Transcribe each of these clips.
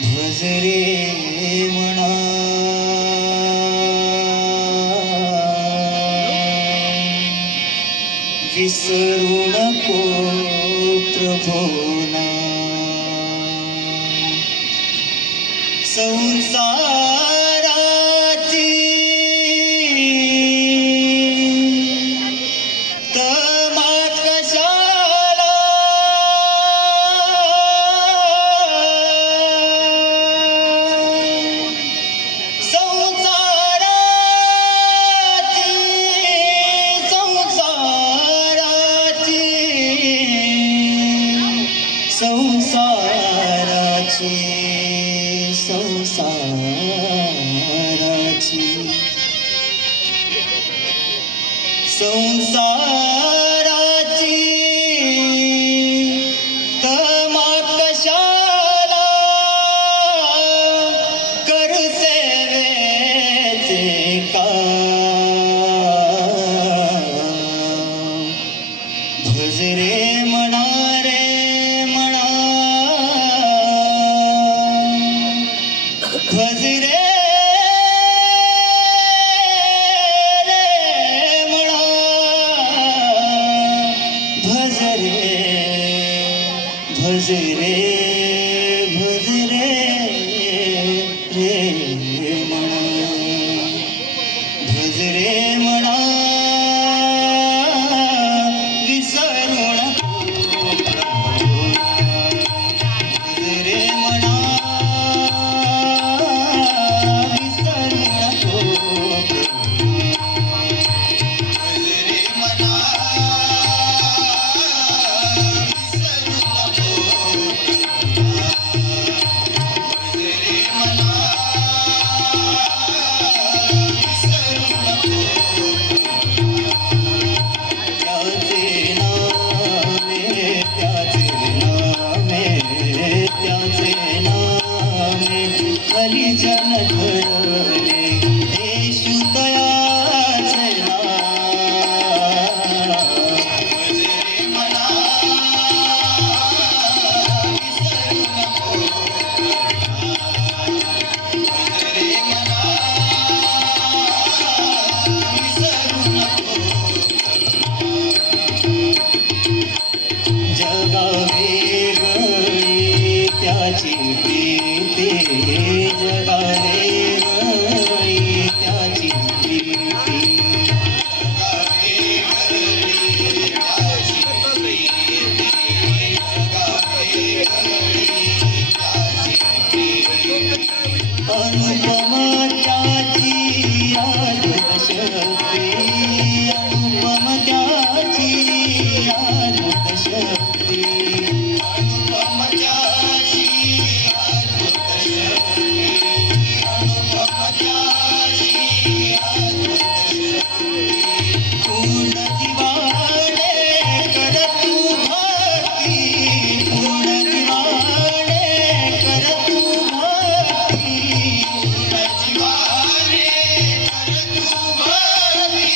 भजरे म्हणा विसरू नको प्रभूना संसाराची तमा कशाला संसाराची तमा कशाला कर सेवेचे काम भजरे म्हणा रे म्हणा भजरे भजरे भजरे रे म्हणा भजरे म्हणा विसरू नको भजरे म्हणा विसरू नको भजरे म्हणा जन घडले येशू दयाचे नाम भजरे म्हणा विसरू नको भजरे म्हणा विसरू नको जगा वेगळी त्याची प्रीती जगा वेगळी त्याची प्रीती जगा वेगळी त्याची प्रीती जगा वेगळी त्याची प्रीती अनुपम त्याची अद्भुत शक्ती अनुपम त्याची अद्भुत शक्ती अनुपम त्याची अद्भुत शक्ती अनुपम त्याची अद्भुत शक्ती पूर्ण जीवाने कर तू भक्ती पूर्ण जीवाने कर तू भक्ती पूर्ण जीवाने कर तू भक्ती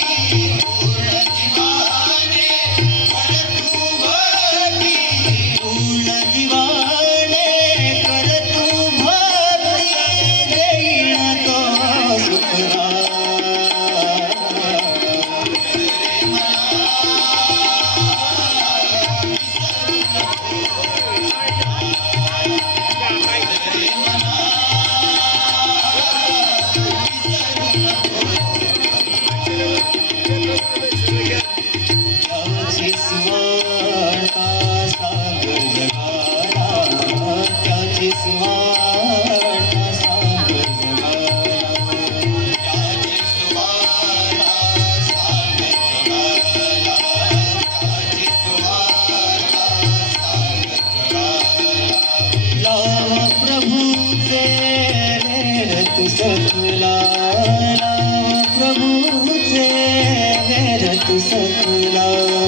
रथ सकला नाम प्रभूचे रथ सकला